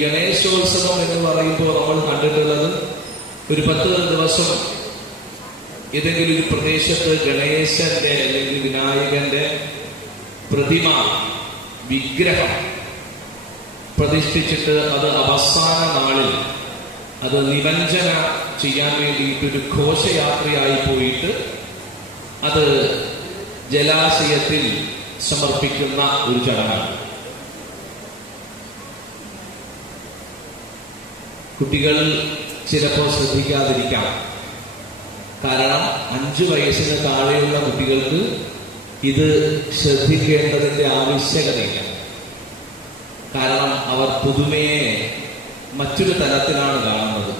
ഗണേശോത്സവം എന്ന് പറയുമ്പോൾ നമ്മൾ കണ്ടിട്ടുള്ളത് ഒരു പത്ത് ദിവസം ഏതെങ്കിലും ഒരു പ്രദേശത്ത് ഗണേശന്റെ അല്ലെങ്കിൽ വിനായകന്റെ പ്രതിമ വിഗ്രഹം പ്രതിഷ്ഠിച്ചിട്ട് അത് അവസാന നാളിൽ അത് നിമഞ്ജന ചെയ്യാൻ വേണ്ടിയിട്ട് ഒരു ഘോഷയാത്രയായി പോയിട്ട് അത് ജലാശയത്തിൽ സമർപ്പിക്കുന്ന ഒരു ചടങ്ങാണ്. കുട്ടികൾ ചിലപ്പോൾ ശ്രദ്ധിക്കാതിരിക്കാം. കാരണം അഞ്ചു വയസ്സിന് താഴെയുള്ള കുട്ടികൾക്ക് ഇത് ശ്രദ്ധിക്കേണ്ടതിന്റെ ആവശ്യകതയില്ല. കാരണം അവർ പുതുമയെ മറ്റൊരു തലത്തിലാണ് കാണുന്നത്.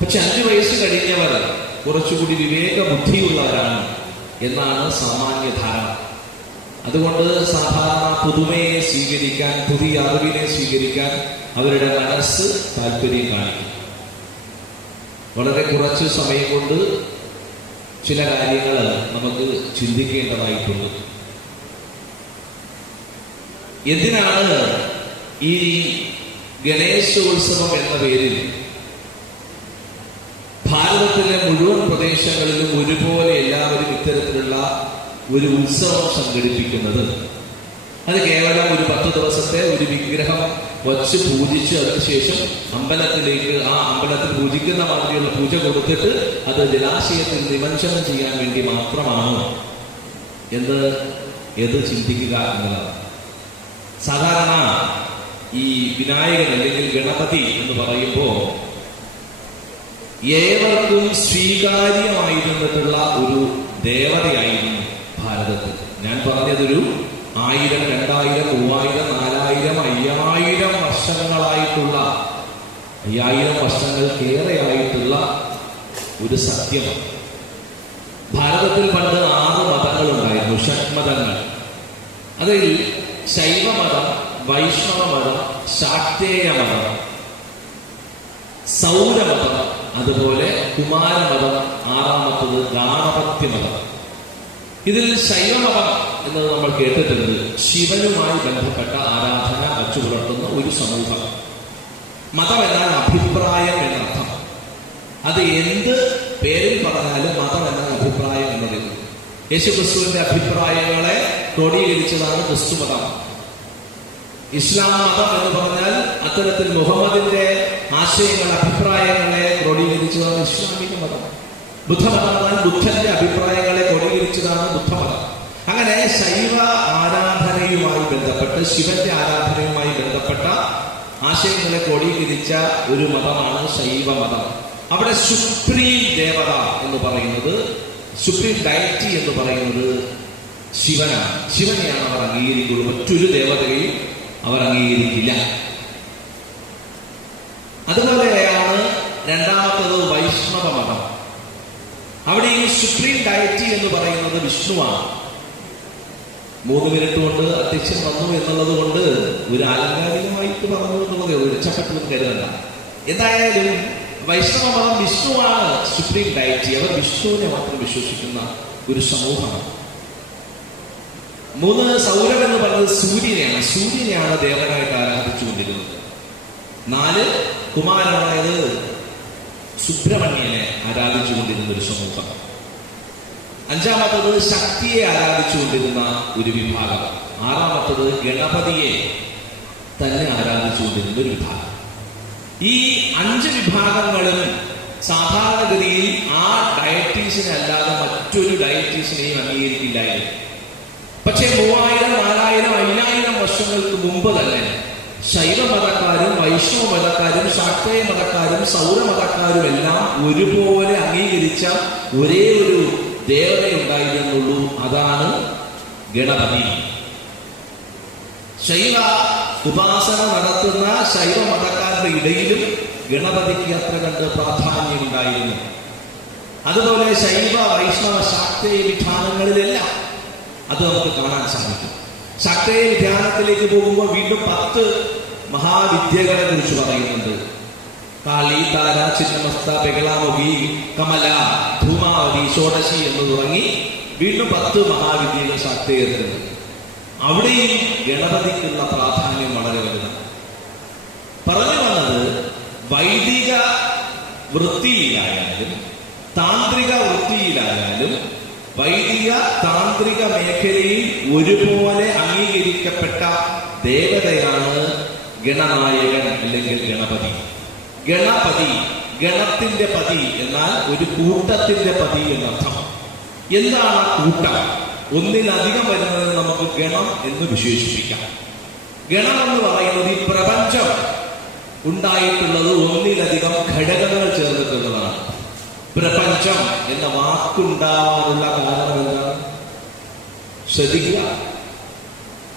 പക്ഷെ അഞ്ചു വയസ്സ് കഴിഞ്ഞവർ കുറച്ചുകൂടി വിവേക ബുദ്ധിയുള്ളവരാണ് എന്നാണ് സാമാന്യ ധാരണ അതുകൊണ്ട് സാധാരണ പുതുമയെ സ്വീകരിക്കാൻ പുതിയ അറിവിനെ സ്വീകരിക്കാൻ അവരുടെ മനസ്സ് താല്പര്യം കാണിക്കും. വളരെ കുറച്ച് സമയം കൊണ്ട് ചില കാര്യങ്ങൾ നമുക്ക് ചിന്തിക്കേണ്ടതായിട്ടുണ്ട്. എന്തിനാണ് ഈ ഗണേശോത്സവം എന്ന പേരിൽ ഭാരതത്തിലെ മുഴുവൻ പ്രദേശങ്ങളിലും ഒരുപോലെ ഒരു ഉത്സവം സംഘടിപ്പിക്കുന്നത്. അത് കേവലം ഒരു പത്ത് ദിവസത്തെ ഒരു വിഗ്രഹം വച്ച് പൂജിച്ച് അതിനുശേഷം അമ്പലത്തിലേക്ക് ആ അമ്പലത്തിൽ പൂജിക്കുന്ന മാതിരിയുള്ള പൂജ കൊടുത്തിട്ട് അത് ജലാശയത്തിൽ നിമഞ്ജനം ചെയ്യാൻ വേണ്ടി മാത്രമാണ്. എന്ന് എത് ചിന്തിക്കുക എന്നതാണ് സാധാരണ ഈ വിനായകൻ അല്ലെങ്കിൽ ഗണപതി എന്ന് പറയുമ്പോൾ ഏവർക്കും സ്വീകാര്യമായിരുന്നിട്ടുള്ള ഒരു ദേവതയായിരുന്നു. ഭാരതത്തിൽ ഞാൻ പറഞ്ഞതൊരു ആയിരം രണ്ടായിരം മൂവായിരം നാലായിരം അയ്യായിരം വർഷങ്ങളായിട്ടുള്ള അയ്യായിരം വർഷങ്ങൾക്കേറെയായിട്ടുള്ള ഒരു സത്യമാണ് ഭാരതത്തിൽ പണ്ട് ആറ് മതങ്ങളുണ്ടായിരുന്നു ഷഡ്മതങ്ങൾ. അതിൽ ശൈവമതം വൈഷ്ണവമതം ശാക്തേയ മതം സൗരമതം അതുപോലെ കുമാരമതം ആറാമത്തത് ഗാണപത്യമതം. ഇതിൽ ശൈവമതം എന്നത് നമ്മൾ കേട്ടിട്ടുള്ളത് ശിവനുമായി ബന്ധപ്പെട്ട ആരാധന വച്ചു പുലർത്തുന്ന ഒരു സമൂഹം. മതം എന്നാൽ അഭിപ്രായം എന്നർത്ഥം. അത് എന്ത് പേരിൽ പറഞ്ഞാലും മതം എന്ന അഭിപ്രായം എന്നതിൽ യേശു ക്രിസ്തുവിന്റെ അഭിപ്രായങ്ങളെ ക്രോഡീകരിച്ചതാണ് ക്രിസ്തുമതം ഇസ്ലാം മതം എന്ന് പറഞ്ഞാൽ അത്തരത്തിൽ മുഹമ്മദിന്റെ ആശയങ്ങൾ അഭിപ്രായങ്ങളെ ക്രോഡീകരിച്ചതാണ് ഇസ്ലാമിക മതം. ബുദ്ധമതം എന്നാൽ ബുദ്ധന്റെ അഭിപ്രായങ്ങളെ ക്രോഡീകരിച്ചതാണ് ബുദ്ധമത. അങ്ങനെ ശൈവ ആരാധനയുമായി ബന്ധപ്പെട്ട് ശിവന്റെ ആരാധനയുമായി ബന്ധപ്പെട്ട ആശയങ്ങളെ ക്രോഡീകരിച്ച ഒരു മതമാണ് ശൈവ മതം. അവിടെ സുപ്രീം ദേവത എന്ന് പറയുന്നത് സുപ്രീം ഡയറ്റി എന്ന് പറയുന്നത് ശിവനാണ്. ശിവനെയാണ് അവർ അംഗീകരിക്കുള്ളൂ മറ്റൊരു ദേവതയെയും അവർ അംഗീകരിക്കില്ല. അതുപോലെയാണ് രണ്ടാമത്തത് വൈഷ്ണവ മതം. അവിടെ ഈ സുപ്രീം ഡയറ്റി എന്ന് പറയുന്നത് വിഷ്ണുവാണ്. മൂന്ന് മിനിറ്റ് കൊണ്ട് അധ്യക്ഷൻ വന്നു എന്നുള്ളത് കൊണ്ട് ഒരു ആലങ്കാരികമായിട്ട് പറഞ്ഞു എന്നുള്ളത് രക്ഷപ്പെട്ടു കരുതണ്ട എന്തായാലും വൈഷ്ണവ മതം വിഷ്ണുവാണ് സുപ്രീം ഡയറ്റി. അവർ വിഷ്ണുവിനെ മാത്രം വിശ്വസിക്കുന്ന ഒരു സമൂഹമാണ്. മൂന്ന് സൗരം എന്ന് പറഞ്ഞത് സൂര്യനെയാണ്. സൂര്യനെയാണ് ദേവനായിട്ട് ആരാധിച്ചുകൊണ്ടിരുന്നത്. നാല് കുമാരനായത് സുബ്രഹ്മണ്യനെ ആരാധിച്ചുകൊണ്ടിരുന്ന ഒരു സമൂഹം. അഞ്ചാമത്തത് ശക്തിയെ ആരാധിച്ചുകൊണ്ടിരുന്ന ഒരു വിഭാഗം. ആറാമത്തത് ഗണപതിയെ തന്നെ ആരാധിച്ചുകൊണ്ടിരുന്ന ഒരു വിഭാഗം. ഈ അഞ്ച് വിഭാഗങ്ങളും സാധാരണഗതിയിൽ ആ ഡയറ്റീഷ്യനെ അല്ലാതെ മറ്റൊരു ഡയറ്റീഷ്യനെയും അംഗീകരിക്കില്ലായിരുന്നു. പക്ഷേ മൂവായിരം നാലായിരം അയ്യായിരം വർഷങ്ങൾക്ക് മുമ്പ് തന്നെ ശൈവ മതക്കാരും വൈഷ്ണവ മതക്കാരും ശാക്തേയ മതക്കാരും സൗരമതക്കാരും എല്ലാം ഒരുപോലെ അംഗീകരിച്ച ഒരേ ഒരു ദേവതയുണ്ടായിരുന്നുള്ളൂ അതാണ് ഗണപതി. ശൈവ ഉപാസന നടത്തുന്ന ശൈവ മതക്കാരുടെ ഇടയിലും ഗണപതിക്ക് അത്ര കണ്ട് പ്രാധാന്യമുണ്ടായിരുന്നു. അതുപോലെ ശൈവ വൈഷ്ണവ ശാക്തേയ വിധാനങ്ങളിലെല്ലാം അത് നമുക്ക് കാണാൻ സാധിക്കും. ശക്തയെ ധ്യാനത്തിലേക്ക് പോകുമ്പോൾ വീണ്ടും പത്ത് മഹാവിദ്യകളെ കുറിച്ച് പറയുന്നുണ്ട്. കാളി താര ചിന്നമസ്ത ബഹളാമുഖി കമല ധൂമാവതി ഷോഡശി എന്ന് തുടങ്ങി വീണ്ടും പത്ത് മഹാവിദ്യകൾ ശാക്തീകരിക്കുന്നത് അവിടെയും ഗണപതിക്കുള്ള പ്രാധാന്യം വളരെ വലുതാണ്. പറഞ്ഞു വന്നത് വൈദിക വൃത്തിയിലായാലും താന്ത്രിക വൃത്തിയിലായാലും വൈദിക താന്ത്രിക മേഖലയിൽ ഒരുപോലെ അംഗീകരിക്കപ്പെട്ട ദേവതയാണ് ഗണനായകൻ അല്ലെങ്കിൽ ഗണപതി. ഗണപതി ഗണത്തിന്റെ പതി എന്നാൽ ഒരു കൂട്ടത്തിന്റെ പതി എന്നർത്ഥം. എന്താണ് കൂട്ടം? ഒന്നിലധികം വരുന്നത് നമുക്ക് ഗണം എന്ന് വിശേഷിപ്പിക്കാം. ഗണം എന്ന് പറയുന്നത് ഈ പ്രപഞ്ചം ഉണ്ടായിട്ടുള്ളത് ഒന്നിലധികം ഘടകങ്ങൾ ചേർന്നിട്ടുള്ളതാണ്. പ്രപഞ്ചം എന്ന വാക്കുണ്ടാവാനുള്ള കാരണം എന്താണ്? ശ്രദ്ധിക്കുക.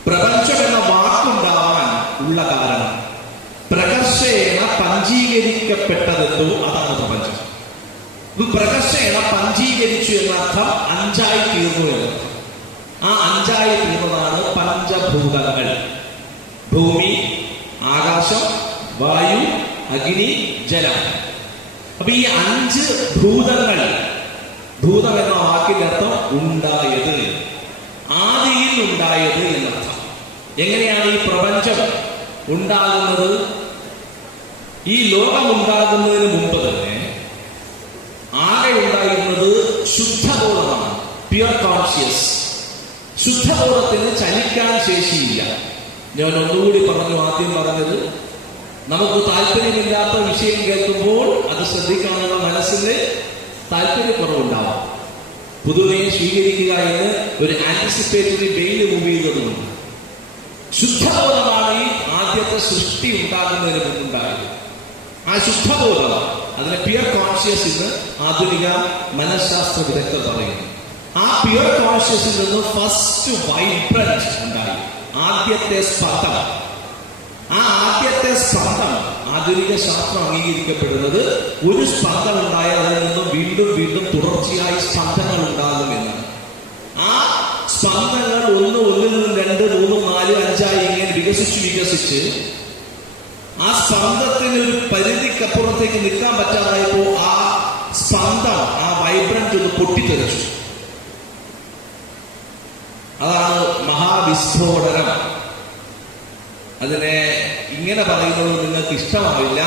പ്രപഞ്ചം എന്ന വാക്കുണ്ടാവാൻ ഉള്ള കാരണം പ്രകർഷേണ പഞ്ചീകരിക്കപ്പെട്ടതെന്തോ അതാണ് പ്രപഞ്ചം പ്രകർഷേണ പഞ്ചീകരിച്ചു എന്ന അർത്ഥം അഞ്ചായി തീർന്നു എന്ന്. ആ അഞ്ചായി തീർന്നതാണ് പഞ്ചഭൂതങ്ങൾ ഭൂമി ആകാശം വായു അഗ്നി ജലം. അപ്പൊ ഈ അഞ്ച് ഭൂതങ്ങൾ ഭൂതം എന്ന വാക്കിന്റെ അർത്ഥം ഉണ്ടായത്. ആദിയിൽ ഉണ്ടായത് എന്നർത്ഥം. എങ്ങനെയാണ് ഈ പ്രപഞ്ചം ഉണ്ടാകുന്നത്? ഈ ലോകമുണ്ടാകുന്നതിന് മുമ്പ് തന്നെ ആകെ ഉണ്ടായിരുന്നത് ശുദ്ധബോധമാണ്. പ്യുർ കോൺഷ്യസ് ശുദ്ധബോധത്തിന് ചലിക്കാൻ ശേഷിയില്ല. ഞാൻ ഒന്നുകൂടി പറഞ്ഞു ആദ്യം പറഞ്ഞത് നമുക്ക് താല്പര്യമില്ലാത്ത വിഷയം കേൾക്കുമ്പോൾ അത് ശ്രദ്ധിക്കാനുള്ള മനസ്സിന് താല്പര്യക്കുറവുണ്ടാവാം. പൊതുവെ സ്വീകരിക്കുക എന്ന് ഒരു ആന്റിസിപ്പേറ്ററി ബെയിൽ മൂവ് ചെയ്തതുകൊണ്ട് ശുദ്ധബോധമാണ് ആദ്യത്തെ സൃഷ്ടി ഉണ്ടാകുന്നതിന് മുമ്പുണ്ടായത്. ആ ശുദ്ധബോധം. അതിനെ പിയർ കോൺഷ്യസ് എന്ന് ആധുനിക മനഃശാസ്ത്ര വിദഗ്ധർ പറയുന്നു. ആ പിയർ കോൺഷ്യസിൽ നിന്ന് ഫസ്റ്റ് വൈബ്രൻസ് ഉണ്ടായി. ആദ്യത്തെ സ്പർദ്ധം. ആ ആദ്യത്തെ സ്പർദ്ധം ആധുനിക ശാസ്ത്രം അംഗീകരിക്കപ്പെടുന്നത് ഒരു സ്പർദ്ധം ഉണ്ടായാൽ അതിൽ നിന്നും വീണ്ടും വീണ്ടും തുടർച്ചയായി സ്പർദ്ധങ്ങൾ ഉണ്ടാകും ആ സ്പർദ്ധങ്ങൾ ഒന്ന് ഒന്നിൽ നിന്നും രണ്ട് മൂന്ന് നാല് അഞ്ചായി ഇങ്ങനെ വികസിച്ച് വികസിച്ച് ആ സ്പന്ദത്തിന് ഒരു പരിധിക്കപ്പുറത്തേക്ക് നിൽക്കാൻ പറ്റാതായപ്പോ ആ സ്പന്ദം ആ വൈബ്രന്റ് ഒന്ന് പൊട്ടിത്തെറിച്ചു അതാണ് മഹാവിസ്ഫോടനം. അതിനെ ഇങ്ങനെ പറയുന്നത് നിങ്ങൾക്ക് ഇഷ്ടമാവില്ല.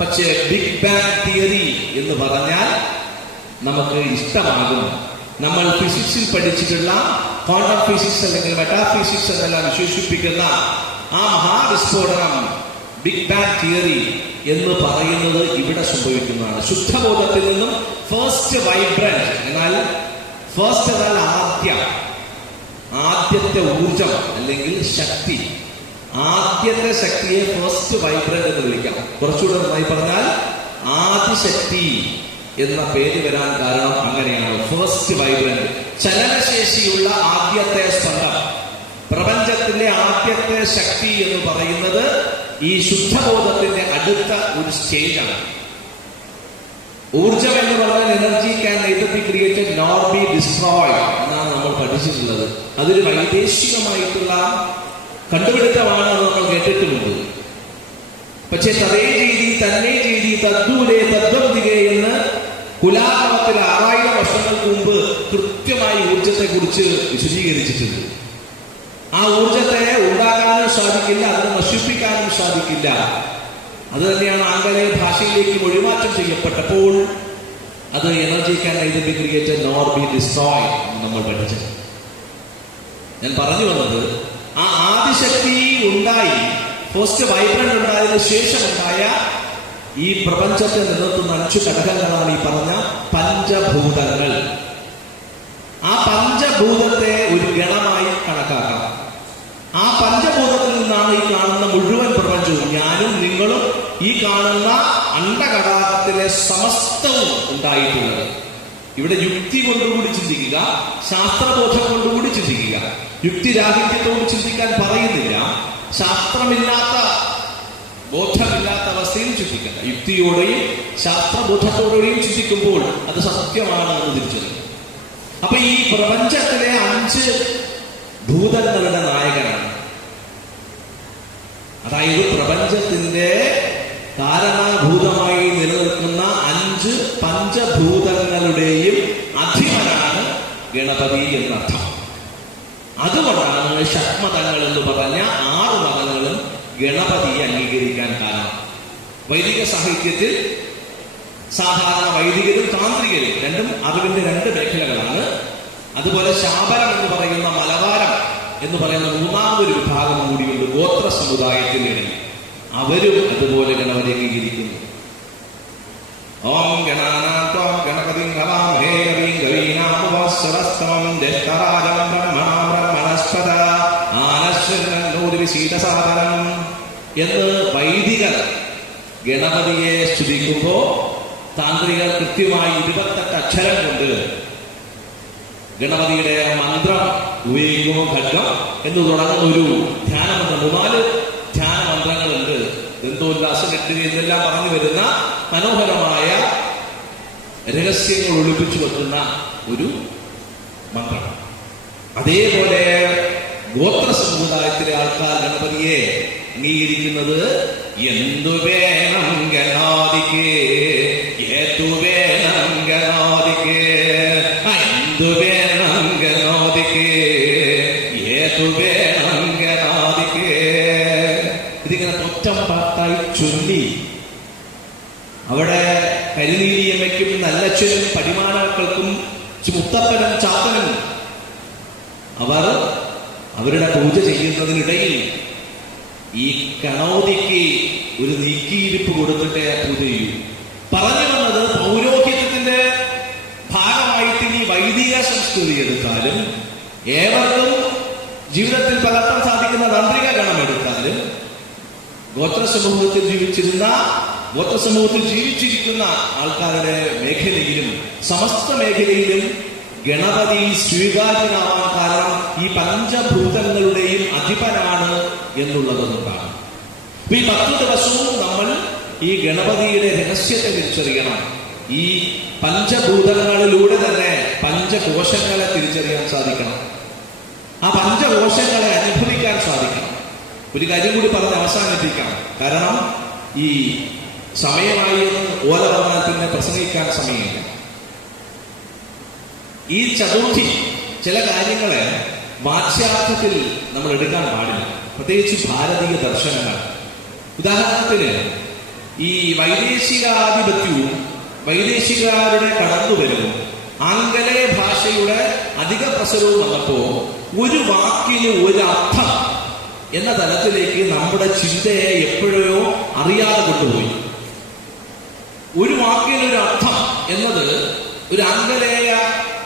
പക്ഷേ ബിഗ് ബാങ് തിയറി എന്ന് പറഞ്ഞാൽ നമുക്ക് ഇഷ്ടമാകും. നമ്മൾ ഫിസിക്സിൽ പഠിച്ചിട്ടുള്ള ക്വാണ്ടം ഫിസിക്സ് അല്ലെങ്കിൽ മെറ്റാഫിസിക്സ് എന്നെല്ലാം വിശേഷിപ്പിക്കുന്ന ആ മഹാവിസ്ഫോടനം ബിഗ് ബാങ് തിയറി എന്ന് പറയുന്നത് ഇവിടെ സംഭവിക്കുന്നതാണ്. ശുദ്ധബോധത്തിൽ നിന്നും ഫസ്റ്റ് വൈബ്രന്റ് എന്നാൽ ഫസ്റ്റ് എന്നാൽ ആദ്യ. ആദ്യത്തെ ഊർജം അല്ലെങ്കിൽ ശക്തി. ആദ്യത്തെ ശക്തിയെ ഫസ്റ്റ് വൈബ്രന്റ് എന്ന് വിളിക്കാം. കുറച്ചുകൂടെ നന്നായി പറഞ്ഞാൽ ആദിശക്തി എന്ന പേര് വരാൻ കാരണം അങ്ങനെയാണ്. ഫസ്റ്റ് വൈബ്രന്റ് ചലനശേഷിയുള്ള ആദ്യത്തെ സ്പന്ദം പ്രപഞ്ചത്തിന്റെ ആദ്യത്തെ ശക്തി എന്ന് പറയുന്നത് ഈ ശുദ്ധബോധത്തിന്റെ അടുത്ത ഒരു സ്റ്റേജാണ് ഊർജം എന്ന് പറഞ്ഞാൽ energy can neither be created nor be destroy എന്നാണ് നമ്മൾ പഠിച്ചിട്ടുള്ളത്. അതൊരു വൈദേശികമായിട്ടുള്ള കണ്ടുപിടുത്തമാണ് നമ്മൾ കേട്ടിട്ടുമുണ്ട്. പക്ഷെ തതേ രീതി തന്നെ രീതി തദ്ദൂരെ തദ്വന്തികെ എന്ന് കുലാകമത്തിൽ ആറായിരം വർഷങ്ങൾക്ക് മുമ്പ് കൃത്യമായി ഊർജത്തെ കുറിച്ച് വിശദീകരിച്ചിട്ടുണ്ട്. ആ ഉണ്ടാക്കാനും സാധിക്കില്ല അത് നശിപ്പിക്കാനും സാധിക്കില്ല. അത് തന്നെയാണ് ആംഗലേയ ഭാഷയിലേക്ക് മൊഴിമാറ്റം ചെയ്യപ്പെട്ടപ്പോൾ അത് energy can nor be destroy നമ്മൾ പഠിച്ചത്. ഞാൻ പറഞ്ഞു വന്നത് ആ ആദിശക്തി ഉണ്ടായി ഫസ്റ്റ് വൈബ്രന്റ് ഉണ്ടായതിനു ശേഷം ഉണ്ടായ ഈ പ്രപഞ്ചത്തെ നിലനിർത്തുന്ന അഞ്ചു ഘടകങ്ങളാണ് ഈ പറഞ്ഞ പഞ്ചഭൂതങ്ങൾ. ആ പഞ്ചഭൂതത്തെ ഒരു ഗണമായി കണക്കാക്കാം. പഞ്ചഭൂതത്തിൽ നിന്നാണ് ഈ കാണുന്ന മുഴുവൻ പ്രപഞ്ചവും. ഞാനും നിങ്ങളും ഈ കാണുന്ന അണ്ടകടാകത്തിലെ സമസ്തവും ഉണ്ടായിട്ടുള്ളത്. ഇവിടെ യുക്തി കൊണ്ടുകൂടി ചിന്തിക്കുക ശാസ്ത്രബോധം കൊണ്ടുകൂടി ചിന്തിക്കുക. യുക്തിരാഹിത്യത്തോട് ചിന്തിക്കാൻ പറയുന്നില്ല. ശാസ്ത്രമില്ലാത്ത ബോധമില്ലാത്ത അവസ്ഥയിൽ ചിന്തിക്കുക യുക്തിയോടെയും ശാസ്ത്രബോധത്തോടെയും ചിന്തിക്കുമ്പോൾ അത് സത്യമാണ് എന്ന് തിരിച്ചറിയും അപ്പൊ ഈ പ്രപഞ്ചത്തിലെ അഞ്ച് ഭൂതങ്ങളുടെ നായകനാണ് അതായത് പ്രപഞ്ചത്തിന്റെ കാരണഭൂതമായി നിലനിൽക്കുന്ന അഞ്ച് പഞ്ചഭൂതങ്ങളുടെയും അധിപനാണ് ഗണപതി എന്നർത്ഥം. അതുകൊണ്ടാണ് ഷഷ്മതങ്ങൾ എന്ന് പറഞ്ഞ ആറ് മതങ്ങളും ഗണപതിയെ അംഗീകരിക്കാൻ കാരണം. വൈദിക സാഹിത്യത്തിൽ സാധാരണ വൈദികരും താന്ത്രികരും രണ്ടും അറിവിന്റെ രണ്ട് മേഖലകളാണ്. അതുപോലെ ശാപനം എന്ന് പറയുന്ന മലബാരം എന്ന് പറയുന്ന മൂന്നാമൊരു വിഭാഗം കൂടിയുണ്ട് ഗോത്ര സമുദായത്തിനിടയിൽ അവരും അതുപോലെ ഗണപതി അംഗീകരിക്കുന്നു എന്ന് വൈദികർ ഗണപതിയെ സ്തുതിക്കുമ്പോ താന്ത്രികർ കൃത്യമായി ഇരുപത്തെട്ട് അക്ഷരം കൊണ്ട് ഗണപതിയുടെ മന്ത്രം ഉപയോഗിക്കുമ്പോൾ ഖഡ്ഗം എന്ന് തുടങ്ങുന്ന ഒരു ധ്യാനമന്ത്രം. മൂന്നാൽ ധ്യാന മന്ത്രങ്ങളുണ്ട്. ബന്ധോല്ലാസം കെട്ടുക എന്നെല്ലാം പറഞ്ഞു വരുന്ന മനോഹരമായ രഹസ്യങ്ങൾ ഒളിപ്പിച്ചു വെക്കുന്ന ഒരു മന്ത്രം. അതേപോലെ ഗോത്ര സമുദായത്തിലെ ആൾക്കാർ ഗണപതിയെ അംഗീകരിക്കുന്നത് എന്തു വേണം ഗണാദിക്ക് മുത്തപ്പനും ചാത്തനും അവർ അവരുടെ പൂജ ചെയ്യുന്നതിനിടയിൽ ഈ കണോതിക്ക് ഒരു നീക്കിയിരിപ്പ് കൊടുത്തിട്ട് പൂജ ചെയ്യൂ. പറഞ്ഞു വന്നത് പൗരോഹിത്യത്തിന്റെ ഭാഗമായിട്ട് ഇനി വൈദിക സംസ്കൃതി എടുത്താലും ഏവർക്കും ജീവിതത്തിൽ പകർത്താൻ സാധിക്കുന്ന താന്ത്രിക ഗണം എടുത്താലും ഗോത്ര സമൂഹത്തിൽ ജീവിച്ചിരുന്ന ഗോത്ര സമൂഹത്തിൽ ജീവിച്ചിരിക്കുന്ന ആൾക്കാരുടെ മേഖലയിലും സമസ്ത മേഖലയിലും ഗണപതി സ്വീകാര്യനാവാൻ കാരണം ഈ പഞ്ചഭൂതങ്ങളുടെയും അധിപനാണ് എന്നുള്ളത് കൊണ്ടാണ് അപ്പൊ ഈ പത്ത് ദിവസവും നമ്മൾ ഈ ഗണപതിയുടെ രഹസ്യത്തെ തിരിച്ചറിയണം. ഈ പഞ്ചഭൂതങ്ങളിലൂടെ തന്നെ പഞ്ചകോശങ്ങളെ തിരിച്ചറിയാൻ സാധിക്കണം. ആ പഞ്ചകോശങ്ങളെ അനുഭവിക്കാൻ സാധിക്കണം. ഒരു കാര്യം കൂടി പറഞ്ഞ് അവസാനിപ്പിക്കാം. കാരണം ഈ സമയമായി എന്ന് ഓല പ്രസംഗിക്കാൻ സമയമില്ല. ഈ ചതുർത്ഥി ചില കാര്യങ്ങളെ വാച്യാർത്ഥത്തിൽ നമ്മൾ എടുക്കാൻ പാടില്ല. പ്രത്യേകിച്ച് ഭാരതീയ ദർശനങ്ങൾ. ഉദാഹരണത്തിന് ഈ വൈദേശികാധിപത്യവും വൈദേശികാരുടെ കടന്നുവരവും ആംഗലേയ ഭാഷയുടെ അധിക പ്രസരവും വന്നപ്പോ ഒരു വാക്കിന് ഒരു അർത്ഥം എന്ന തലത്തിലേക്ക് നമ്മുടെ ചിന്തയെ എപ്പോഴോ അറിയാതെ കൊണ്ടുപോയി. ഒരു വാക്കിന് ഒരു അർത്ഥം എന്നത് ഒരു ആംഗലേയ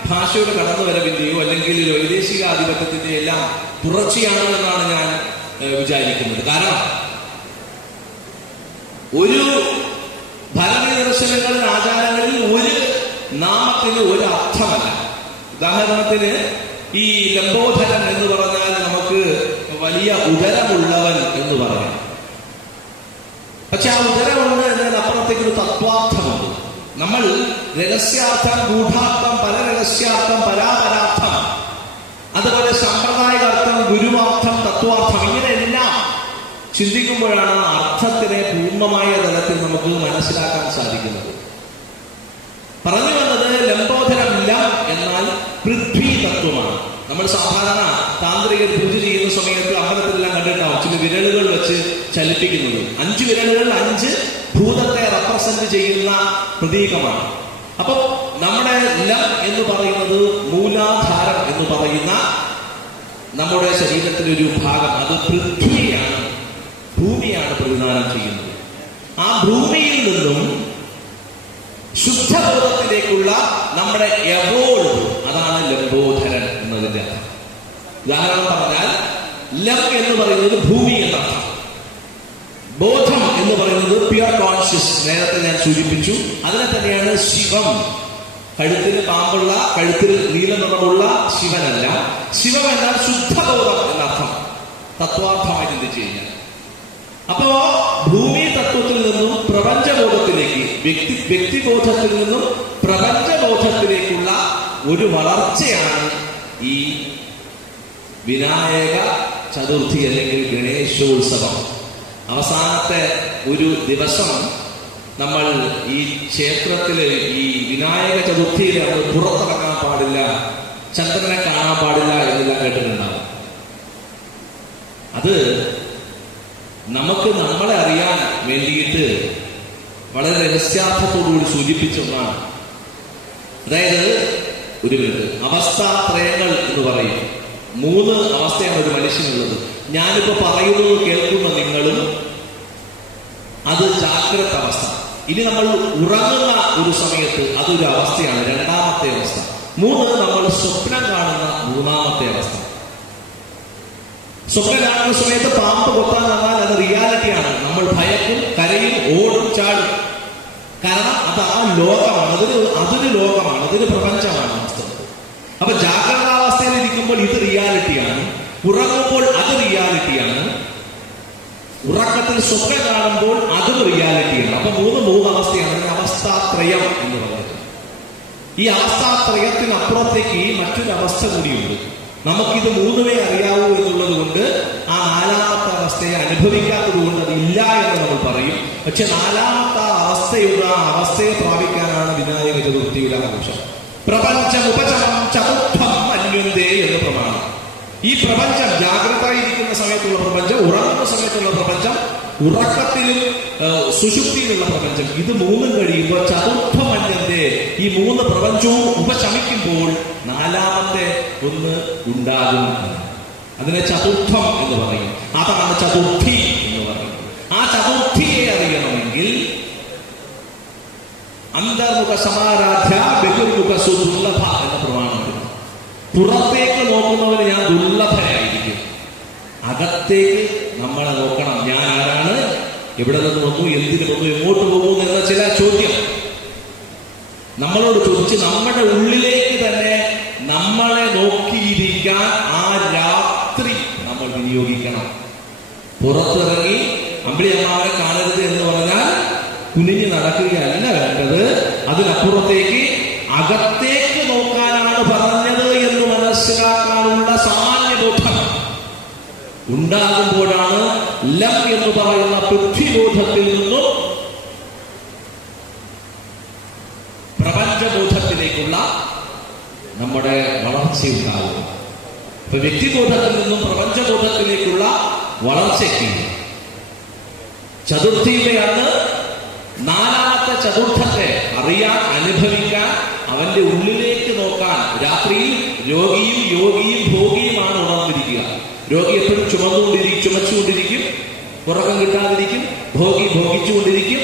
ഭാഷയുടെ കടന്നുവരവിന്റെയോ അല്ലെങ്കിൽ വൈദേശിക ആധിപത്യത്തിന്റെ എല്ലാം തുടർച്ചയാണ് എന്നാണ് ഞാൻ വിചാരിക്കുന്നത്. കാരണം ഒരു ഭരണനിദർശനങ്ങളിൽ ദർശനങ്ങളിൽ ആചാരങ്ങളിൽ ഒരു നാമത്തിന് ഒരു അർത്ഥമല്ല. ഉദാഹരണത്തിന് ഈ ലംബോധരൻ എന്ന് പറഞ്ഞാൽ നമുക്ക് വലിയ ഉദരമുള്ളവൻ എന്ന് പറയാം. പക്ഷെ ആ ഉദരമുണ്ട് എന്നതിനപ്പുറത്തേക്ക് ഒരു തത്വാർത്ഥമുണ്ട്. നമ്മൾ രഹസ്യാർത്ഥം ഗൂഢാർത്ഥം പല രഹസ്യാർത്ഥം പരാപരാർത്ഥം അതുപോലെ സമ്പ്രദായികാർത്ഥം ഗുരുവാർത്ഥം തത്വാർത്ഥം ഇങ്ങനെയെല്ലാം ചിന്തിക്കുമ്പോഴാണ് ആ അർത്ഥത്തിനെ പൂർണമായ തലത്തിൽ നമുക്ക് മനസ്സിലാക്കാൻ സാധിക്കുന്നത്. പറഞ്ഞു വന്നത് ലംബോധരമില്ല എന്നാൽ പൃഥ്വി തത്വമാണ് നമ്മൾ സാധാരണ താന്ത്രിക പൂജ ചെയ്യുന്ന സമയത്ത് അമ്പലത്തിലെല്ലാം കണ്ടിട്ടുണ്ടാവും ചില വിരലുകൾ വെച്ച് ചലിപ്പിക്കുന്നത്. അഞ്ച് വിരലുകൾ അഞ്ച് റെപ്രസെന്റ് ചെയ്യുന്ന പ്രതീകമാണ്. അപ്പൊ നമ്മുടെ ല എന്ന് പറയുന്നത് മൂലാധാരം എന്ന് പറയുന്ന നമ്മുടെ ശരീരത്തിന്റെ ഒരു ഭാഗം. അത് പൃഥ്വിയാണ്. ഭൂമിയാണ് പ്രതിദാനം ചെയ്യുന്നത്. ആ ഭൂമിയിൽ നിന്നും ശുദ്ധബോധത്തിലേക്കുള്ള നമ്മുടെ എവോൾവ് അതാണ് ലംബോധരൻ എന്നതിന്റെ അർത്ഥം. ഉദാഹരണം പറഞ്ഞാൽ ലം എന്ന് പറയുന്നത് ഭൂമി എന്നർത്ഥം ബോധം എന്ന് പറയുന്നത് പ്യുർ കോൺഷ്യസ് നേരത്തെ ഞാൻ സൂചിപ്പിച്ചു. അതിനെ തന്നെയാണ് ശിവം. കഴുത്തിന് പാമ്പുള്ള കഴുത്തിൽ നീല നിറമുള്ള ശിവനല്ല. ശിവം എന്നാൽ ശുദ്ധബോധം എന്നർത്ഥം. തത്വാർത്ഥമായി ചിന്തിച്ചു കഴിഞ്ഞാൽ അപ്പോ ഭൂമി തത്വത്തിൽ നിന്നും പ്രപഞ്ചബോധത്തിലേക്ക് വ്യക്തി വ്യക്തിബോധത്തിൽ നിന്നും പ്രപഞ്ചബോധത്തിലേക്കുള്ള ഒരു വളർച്ചയാണ് ഈ വിനായക ചതുർത്ഥി അല്ലെങ്കിൽ ഗണേശോത്സവം. അവസാനത്തെ ഒരു ദിവസം നമ്മൾ ഈ ക്ഷേത്രത്തിൽ ഈ വിനായക ചതുർത്ഥിയിൽ നമ്മൾ പുറത്തിറങ്ങാൻ പാടില്ല ചന്ദ്രനെ കാണാൻ പാടില്ല എന്നെല്ലാം കേട്ടിട്ടുണ്ടാവും. അത് നമുക്ക് നമ്മളെ അറിയാൻ വേണ്ടിയിട്ട് വളരെ രഹസ്യാർത്ഥത്തോടുകൂടി സൂചിപ്പിച്ച ഒന്നാണ് അതായത് ഒരു അവസ്ഥാത്രയങ്ങൾ എന്ന് പറയും. മൂന്ന് അവസ്ഥയാണ് ഒരു മനുഷ്യനുള്ളത്. ഞാനിപ്പോ പറയുന്നത് കേൾക്കുന്ന നിങ്ങളും അത് ജാഗ്രത അവസ്ഥ. ഇനി നമ്മൾ ഉറങ്ങുന്ന ഒരു സമയത്ത് അതൊരു അവസ്ഥയാണ് രണ്ടാമത്തെ അവസ്ഥ. മൂന്ന് നമ്മൾ സ്വപ്നം കാണുന്ന മൂന്നാമത്തെ അവസ്ഥ. സ്വപ്നം കാണുന്ന സമയത്ത് പാമ്പ് കൊത്താൻ വന്നാൽ അത് റിയാലിറ്റിയാണ് നമ്മൾ ഭയക്കും കരയും ഓടും ചാടും. കാരണം അത് ആ ലോകമാണ്. അതൊരു അതൊരു ലോകമാണ്. അതൊരു പ്രപഞ്ചമാണ് അപ്പൊ ജാഗ്രതാവസ്ഥയിൽ ഇരിക്കുമ്പോൾ ഇത് റിയാലിറ്റിയാണ്. ഉറങ്ങുമ്പോൾ അത് റിയാലിറ്റിയാണ്. ഉറക്കത്തിൽ സ്വപ്നം കാണുമ്പോൾ അതും റിയാലിറ്റിയാണ്. അപ്പൊ മൂന്ന് മൂന്ന് അവസ്ഥയാണ് അവസ്ഥാത്രയം എന്ന് പറയുന്നത്. ഈ അവസ്ഥാത്രയത്തിനപ്പുറത്തേക്ക് മറ്റൊരു അവസ്ഥ കൂടിയുണ്ട്. നമുക്കിത് മൂന്നുമേ അറിയാവൂ എന്നുള്ളത് കൊണ്ട് ആ നാലാമത്തെ അവസ്ഥയെ അനുഭവിക്കാത്തത് കൊണ്ട് അത് ഇല്ല എന്ന് നമ്മൾ പറയും. പക്ഷെ നാലാമത്തെ അവസ്ഥയുള്ള ആ അവസ്ഥയെ പ്രാപിക്കാനാണ് വിനായക ചതുർത്ഥിയുടെ ആഘോഷം. പ്രപഞ്ചം ഉപചമം ചതുർത്ഥം അന്യന്തേ എന്ന് പ്രമാണം. ഈ പ്രപഞ്ചം ജാഗ്രതയിരിക്കുന്ന സമയത്തുള്ള പ്രപഞ്ചം ഉറങ്ങുന്ന സമയത്തുള്ള പ്രപഞ്ചം ഉറക്കത്തിലും സുഷുപ്തിയിലുള്ള പ്രപഞ്ചം. ഇത് മൂന്നും കഴിയുമ്പോൾ ചതുർത്ഥമന്യന്റെ ഈ മൂന്ന് പ്രപഞ്ചവും ഉപശമിക്കുമ്പോൾ നാലാമത്തെ ഒന്ന് ഉണ്ടാകും. അതിനെ ചതുർത്ഥം എന്ന് പറയും. അതാണ് ചതുർത്ഥി എന്ന് പറയുന്നത് ആ ചതുർത്ഥിയെ അറിയണമെങ്കിൽ അന്തർമുഖ സമാരാധ്യ ബഹിർമുഖ സുദുർലഭ എന്ന പ്രമാണമുണ്ട്. പുറത്തേക്ക് നോക്കുന്നവന് ഞാൻ ദുർലഭയായിരിക്കും അകത്തേക്ക് നമ്മളെ നോക്കണം. ഞാൻ ആരാണ്? എവിടെ നിന്ന് വന്നു? എന്തിനു വന്നു? എങ്ങോട്ട് പോകുന്നു എന്ന ചില ചോദ്യം. നമ്മളോട് ചോദിച്ച് നമ്മുടെ ഉള്ളിലേക്ക് തന്നെ നമ്മളെ നോക്കിയിരിക്കാൻ ആ രാത്രി നമ്മൾ വിനിയോഗിക്കണം. പുറത്തിറങ്ങി അമ്പിളിയമ്മാവനെ കാണരുത് എന്ന് പറഞ്ഞാൽ കുനിഞ്ഞു നടക്കുകയല്ല വേണ്ടത്. അതിനപ്പുറത്തേക്ക് അകത്തേക്ക് നോക്കാനാണ് പറഞ്ഞത് എന്ന് മനസ്സിലാക്കാനുള്ള സാമാന്യ ബോധം ഉണ്ടാകുമ്പോഴാണ് ലം എന്ന് പറയുന്ന പൃഥ്വിബോധത്തിൽ നിന്നും പ്രപഞ്ചബോധത്തിലേക്കുള്ള നമ്മുടെ വളർച്ചയുണ്ടാകും ഇപ്പൊ വ്യക്തിബോധത്തിൽ നിന്നും പ്രപഞ്ചബോധത്തിലേക്കുള്ള വളർച്ചയ്ക്ക് ചതുർത്ഥിയിലെയാണ് നാലാമത്തെ ചതുർത്ഥത്തെ അറിയാൻ അനുഭവിക്കാൻ അവന്റെ ഉള്ളിലേക്ക് നോക്കാൻ രാത്രിയിൽ രോഗിയും യോഗിയും ഭോഗിയുമാണ് ഉണർന്നിരിക്കുക. രോഗി എപ്പോഴും ചുമന്നുകൊണ്ടിരിക്കും ചുമച്ചുകൊണ്ടിരിക്കും ഉറക്കം കിട്ടാതിരിക്കും ഭോഗി ഭോഗിച്ചുകൊണ്ടിരിക്കും.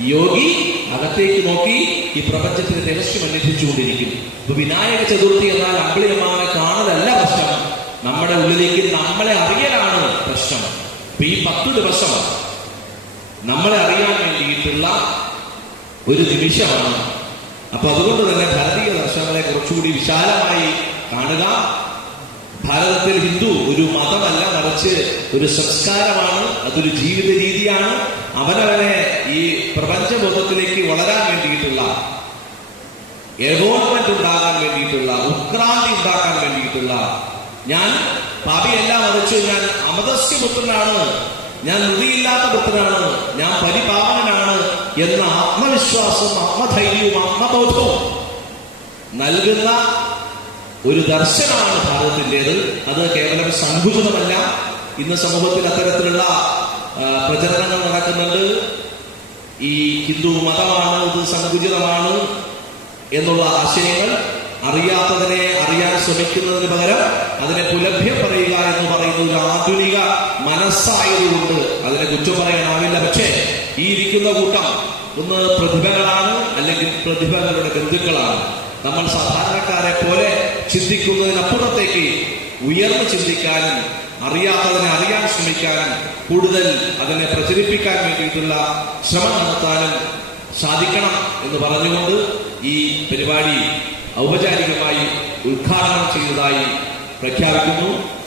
യോഗി അകത്തേക്ക് നോക്കി ഈ പ്രപഞ്ചത്തിന് രഹസ്യം അന്വേഷിച്ചുകൊണ്ടിരിക്കും ഇപ്പൊ വിനായക ചതുർത്ഥി എന്നാൽ അമ്പിളിയമ്മാവനെ കാണലല്ല പ്രശ്നം. നമ്മുടെ ഉള്ളിലേക്ക് നമ്മളെ അറിയലാണ് പ്രശ്നം. ഈ പത്തു ദിവസം നമ്മളെ അറിയാൻ വേണ്ടിയിട്ടുള്ള ഒരു നിമിഷമാണ്. അപ്പൊ അതുകൊണ്ട് തന്നെ ഭാരതീയ ദർശനങ്ങളെ കുറച്ചുകൂടി വിശാലമായി കാണുക. ഭാരതത്തിൽ ഹിന്ദു ഒരു മതമല്ല മറിച്ച് ഒരു സംസ്കാരമാണ് അതൊരു ജീവിത രീതിയാണ്. അവനവനെ ഈ പ്രപഞ്ചബോധത്തിലേക്ക് വളരാൻ വേണ്ടിയിട്ടുള്ള എവോൾവ്മെന്റ് ഉണ്ടാകാൻ വേണ്ടിയിട്ടുള്ള ഉത്ക്രാന്തി ഉണ്ടാക്കാൻ വേണ്ടിയിട്ടുള്ള ഞാൻ പാപിയല്ല മറിച്ച് ഞാൻ അമതസ്യപുത്രനാണ് ഞാൻ നിധിയില്ലാത്ത പുത്രനാണ്. ഞാൻ പരിപാവനാണ് എന്ന ആത്മവിശ്വാസം ആത്മധൈര്യവും ആത്മബോധവും നൽകുന്ന ഒരു ദർശനമാണ് ഭാരതത്തിന്റെത്. അത് കേവലം സങ്കുചിതമല്ല. ഇന്ന് സമൂഹത്തിൽ അത്തരത്തിലുള്ള പ്രചരണങ്ങൾ നടക്കുന്നുണ്ട്. ഈ ഹിന്ദു മതമാണ് ഇത് സങ്കുചിതമാണ് എന്നുള്ള ആശയങ്ങൾ അറിയാത്തതിനെ അറിയാൻ ശ്രമിക്കുന്നതിന് പകരം അതിനെ പുലഭ്യം പറയുക എന്ന് പറയുന്ന ഒരു ആധുനിക മനസ്സായതുകൊണ്ട് അതിനെ കുറ്റം പറയാനാവില്ല. പക്ഷേ ഈ ഇരിക്കുന്ന കൂട്ടം ഒന്ന് പ്രതിഭകളാണ് അല്ലെങ്കിൽ പ്രതിഭകളുടെ ബന്ധുക്കളാണ്. നമ്മൾ സാധാരണക്കാരെ പോലെ ചിന്തിക്കുന്നതിനപ്പുറത്തേക്ക് ഉയർന്നു ചിന്തിക്കാനും അറിയാത്തതിനെ അറിയാൻ ശ്രമിക്കാനും കൂടുതൽ അതിനെ പ്രചരിപ്പിക്കാൻ വേണ്ടിയിട്ടുള്ള ശ്രമം നടത്താനും സാധിക്കണം എന്ന് പറഞ്ഞുകൊണ്ട് ഈ പരിപാടി ഔപചാരികമായി ഉദ്ഘാടനം ചെയ്തതായി പ്രഖ്യാപിക്കുന്നു.